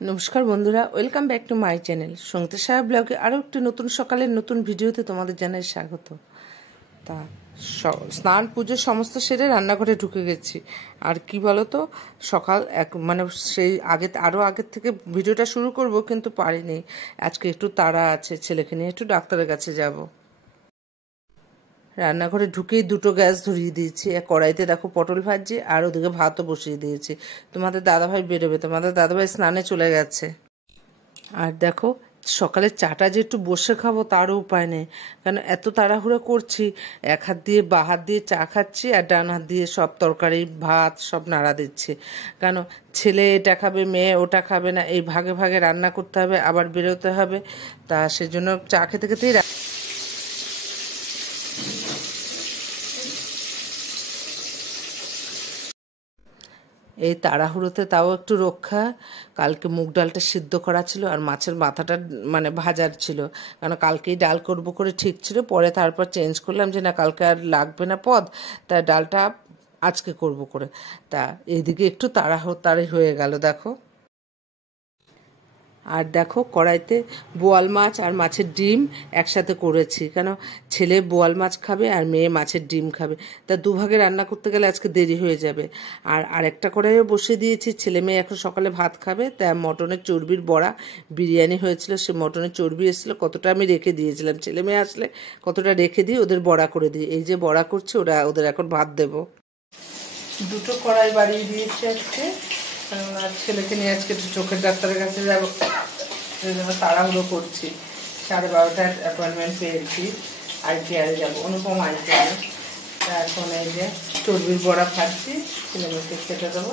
নমস্কার বন্ধুরা, welcome back to my channel Sangita Saha ব্লগে আরও একটি নতুন সকালের নতুন ভিডিওতে তোমাদের জানাই স্বাগত। তা স্নান পুজো সমস্ত সেরে রান্নাঘরে ঢুকে গেছি। আর কি বলো তো, সকাল সেই আরও আগের থেকে ভিডিওটা শুরু করব, কিন্তু পারিনি। আজকে একটু তাড়া আছে, ছেলেকে নিয়ে একটু ডাক্তারের কাছে যাব। রান্নাঘরে ঢুকেই দুটো গ্যাস ধরিয়ে দিয়েছি। এক কড়াইতে দেখো পটল ভাজছি, আর ওদিকে ভাতও বসিয়ে দিয়েছি। তোমাদের দাদাভাই বেরোবে, তোমাদের দাদাভাই স্নানে চলে গেছে। আর দেখো, সকালে চাটা যে একটু বসে খাবো তারও উপায় নেই, কেন এত তাড়াহুড়ো করছি। এক হাত দিয়ে বা হাত দিয়ে চা খাচ্ছি, আর ডান হাত দিয়ে সব তরকারি ভাত সব নাড়া দিচ্ছি। কেন ছেলে এটা খাবে, মেয়ে ওটা খাবে না, এই ভাগে ভাগে রান্না করতে হবে, আবার বেরোতে হবে। তা সেজন্য চা খেতে খেতেই এই তাড়াহুড়োতে তাও একটু রক্ষা। কালকে মুগ ডালটা সিদ্ধ করা ছিল, আর মাছের মাথাটা ভাজার ছিল। কারণ কালকেই ডাল করব করে ঠিক ছিল, পরে তারপর চেঞ্জ করলাম যে না, কালকে আর লাগবে না পদ, তাই ডালটা আজকে করব করে। তা এদিকে একটু তাড়াহুড়ি হয়ে গেল দেখো। আর দেখো, কড়াইতে বোয়াল মাছ আর মাছের ডিম একসাথে করেছি, কেন ছেলে বোয়াল মাছ খাবে আর মেয়ে মাছের ডিম খাবে। তা দুভাগে রান্না করতে গেলে আজকে দেরি হয়ে যাবে। আর আরেকটা কড়াইও বসিয়ে দিয়েছি, ছেলে মেয়ে এখন সকালে ভাত খাবে। তা মটনের চর্বির বড়া, বিরিয়ানি হয়েছিল, সে মটনের চর্বি এসেছিলো, কতটা আমি রেখে দিয়েছিলাম, ছেলে মেয়ে আসলে কতটা রেখে দিই, ওদের বড়া করে দিই। এই যে বড়া করছে, ওদের এখন ভাত দেবো। দুটো কড়াই বাড়িয়ে দিয়েছি আজকে, আর ছেলেকে নিয়ে আজকে চোখের ডাক্তারের কাছে যাবো, সেই জন্য তাড়াহুড়ো করছি। 12:30টায় অ্যাপয়েন্টমেন্ট পেয়েছি, আইটিআরে যাবো, অনুপম আইটিআরে। তা এখন এই যে চর্বির বড়া খাচ্ছি, ছেলে মেয়েকে খেতে দেবো,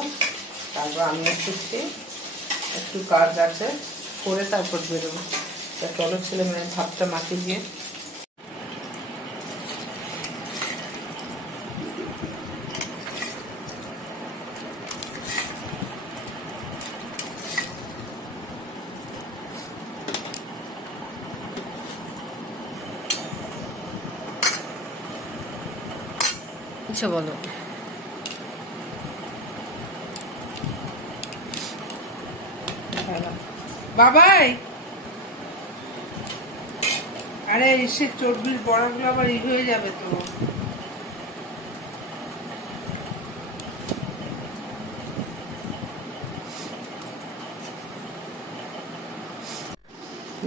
তারপর আমি একটু কাজ আছে করে তারপর বেরোবো। তা চলো ছেলে মেয়ের ভাতটা মাখিয়ে দিয়ে। আচ্ছা বলো, বাবাই, আরে এসে চর্বির বড়াগুলো আবার হয়ে যাবে তো।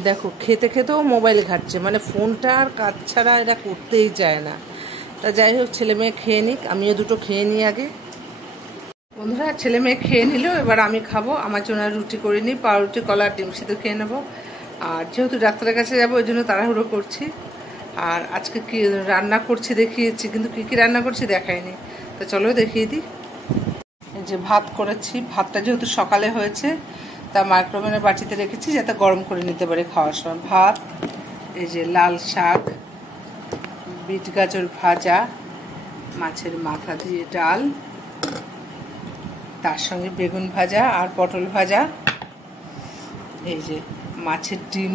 দেখো, খেতে খেতেও মোবাইল ঘাটছে, ফোনটা আর কাজ ছাড়া এরা করতেই চায় না। তা যাই হোক, ছেলে মেয়ে খেয়ে নিক, আমিও দুটো খেয়ে নিই আগে। বন্ধুরা, ছেলে মেয়ে খেয়ে নিল, এবার আমি খাবো। আমার জন্য রুটি করে নিই, পাউরুটি কলা ডিম সিদ্ধ খেয়ে নেবো। আর যেহেতু ডাক্তারের কাছে যাবো, ওই জন্য তাড়াহুড়ো করছি। আর আজকে কি রান্না করছি দেখিয়েছি, কিন্তু কী কী রান্না করছি দেখাইনি। তা চলো দেখিয়ে দিই। এই যে ভাত করেছি, ভাতটা যেহেতু সকালে হয়েছে, তা মাইক্রোওভেনের বাটিতে রেখেছি যাতে গরম করে নিতে পারি খাওয়ার সময়। ভাত, এই যে লাল শাক, বিট গাজর ভাজা, মাছের মাথা দিয়ে ডাল, তার সঙ্গে বেগুন ভাজা আর পটল ভাজা, এই যে মাছের ডিম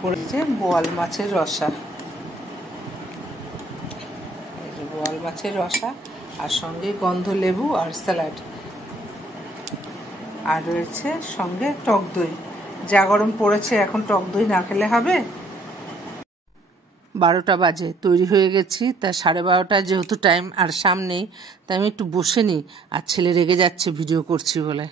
পড়েছে, বোয়াল মাছের রসা, এই যে বোয়াল মাছের রসা, আর সঙ্গে গন্ধ লেবু আর স্যালাড, আর রয়েছে সঙ্গে টক দই। যা গরম পড়েছে, এখন টক দই না খেলে হবে। 12টা বাজে, তৈরি হয়ে গেছি। তা 12:30 যেহেতু টাইম আর সামনেই, তাই আমি একটু বসে নিই। আর ছেলে রেগে যাচ্ছে ভিডিও করছি বলে।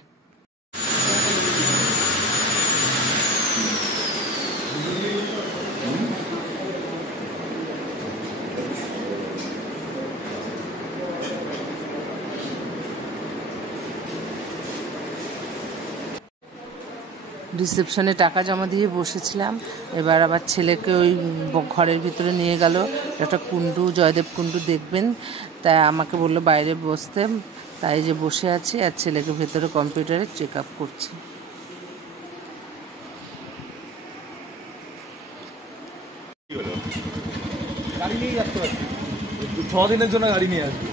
রিসেপশনে টাকা জমা দিয়ে বসেছিলাম, এবার আবার ছেলেকে ওই ঘরের ভিতরে নিয়ে গেল। একটা কুণ্ডু, জয়দেব কুণ্ডু দেখবেন, তাই আমাকে বললো বাইরে বসতে, তাই যে বসে আছি। আর ছেলেকে ভেতরে কম্পিউটারে চেক আপ করছি। গাড়ি নিয়ে আসতে পারছি, 6 দিনের জন্য গাড়ি নিয়ে আসবো।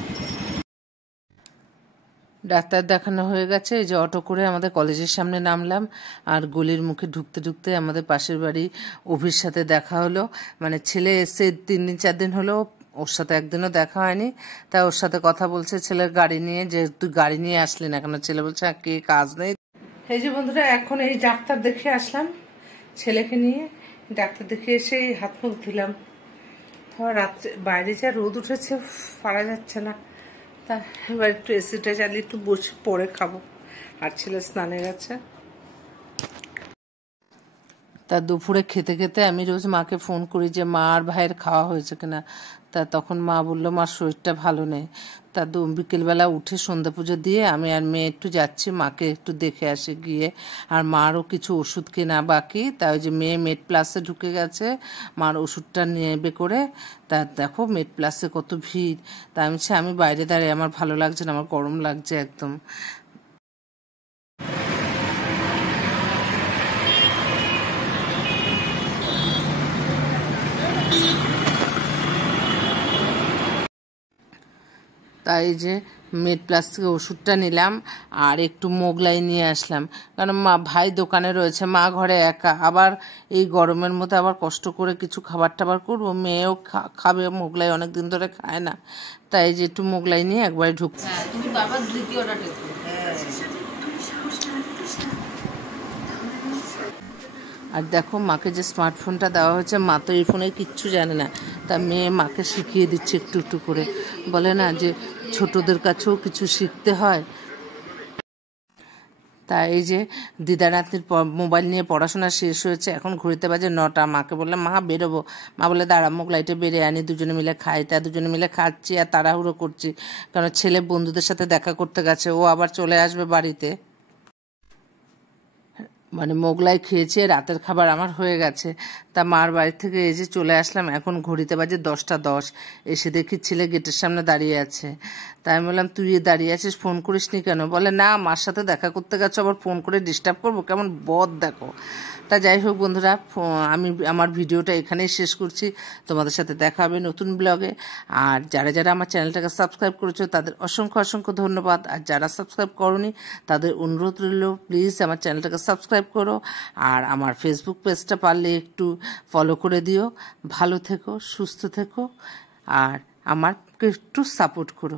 ডাক্তার দেখানো হয়ে গেছে, এই যে অটো করে আমাদের কলেজের সামনে নামলাম। আর গলির মুখে ঢুকতে ঢুকতে আমাদের পাশের বাড়ি অভির সাথে দেখা হলো। ছেলে এসে 3-4 দিন হলো, ওর সাথে একদিনও দেখা হয়নি। তাই ওর সাথে কথা বলছে ছেলের গাড়ি নিয়ে, যে তুই গাড়ি নিয়ে আসলি না কেন। ছেলে বলছে কে কাজ নেই। এই যে বন্ধুরা, এখন এই ডাক্তার দেখে আসলাম ছেলেকে নিয়ে। ডাক্তার দেখে এসে হাত মুখ ধুলাম। রাত্রে বাইরে যা রোদ উঠেছে, পারা যাচ্ছে না। তা এবার একটু এসিটা চালিয়ে একটু বসে পরে খাবো। আর ছেলে স্নানে গেছে। তা দুপুরে খেতে খেতে আমি রোজ মাকে ফোন করি যে মা আর ভাইয়ের খাওয়া হয়েছে কিনা। তা তখন মা বললো মার শরীরটা ভালো নেই। তা বিকেলবেলা উঠে সন্ধ্যা পুজো দিয়ে আমি আর মেয়ে একটু যাচ্ছি, মাকে একটু দেখে আসি গিয়ে। আর মারও কিছু ওষুধ কেনা বাকি, তাই যে মেয়ে মেড প্লাসে ঢুকে গেছে, মার ওষুধটা নেবে করে। তা দেখো মেড প্লাসে কত ভিড়। তা আমি বাইরে দাঁড়িয়ে, আমার ভালো লাগছে না, আমার গরম লাগছে একদম। তাই যে মেড প্লাস থেকে ওষুধটা নিলাম আর একটু মোগলাই নিয়ে আসলাম, কারণ মা ভাই দোকানে রয়েছে, মা ঘরে একা। আবার এই গরমের মধ্যে আবার কষ্ট করে কিছু খাবার টাবার করবো, মেয়েও খাবে মোগলাই, অনেক দিন ধরে খায় না। তাই যে একটু মোগলাই নিয়ে একবারে ঢুকছি। আর দেখো মাকে যে স্মার্টফোনটা দেওয়া হয়েছে, মা তো এই ফোনে কিচ্ছু জানে না। তা মেয়ে মাকে শিখিয়ে দিচ্ছে একটু একটু করে। বলে না যে ছোটদের কাছেও কিছু শিখতে হয়। তা এই যে দিদানাথের মোবাইল নিয়ে পড়াশোনা শেষ হয়েছে, এখন ঘুরতে বাজে 9টা। মাকে বললাম মা বেরোবো। মা বলে দাঁড়া মোগলাইটা বেড়ে আনি, দুজনে মিলে খাই। তা দুজনে মিলে খাচ্ছি আর তাড়াহুড়ো করছি, কারণ ছেলে বন্ধুদের সাথে দেখা করতে গেছে, ও আবার চলে আসবে বাড়িতে। মানে মোগলাই খেয়েছে, রাতের খাবার আমার হয়ে গেছে। তা মার বাড়ি থেকে এই যে চলে আসলাম, এখন ঘড়িতে বাজে 10টা 10। এসে দেখি ছেলে গেটের সামনে দাঁড়িয়ে আছে। তাই আমি বললাম তুই দাঁড়িয়ে আছিস, ফোন করিসনি কেন? বলে না মার সাথে দেখা করতে গেছো, আবার ফোন করে ডিস্টার্ব করবো, কেমন বদ দেখো। তা যাই হোক বন্ধুরা, আমি আমার ভিডিওটা এখানেই শেষ করছি। তোমাদের সাথে দেখা হবে নতুন ব্লগে। আর যারা যারা আমার চ্যানেলটাকে সাবস্ক্রাইব করেছো তাদের অসংখ্য অসংখ্য ধন্যবাদ। আর যারা সাবস্ক্রাইব করোনি তাদের অনুরোধ রইল, প্লিজ আমার চ্যানেলটাকে সাবস্ক্রাইব করো। আর আমার ফেসবুক পেজটা পারলে একটু ফলো করে দিও। ভালো থেকো, সুস্থ থেকো, আর আমাকে একটু সাপোর্ট করো।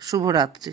শুভরাত্রি।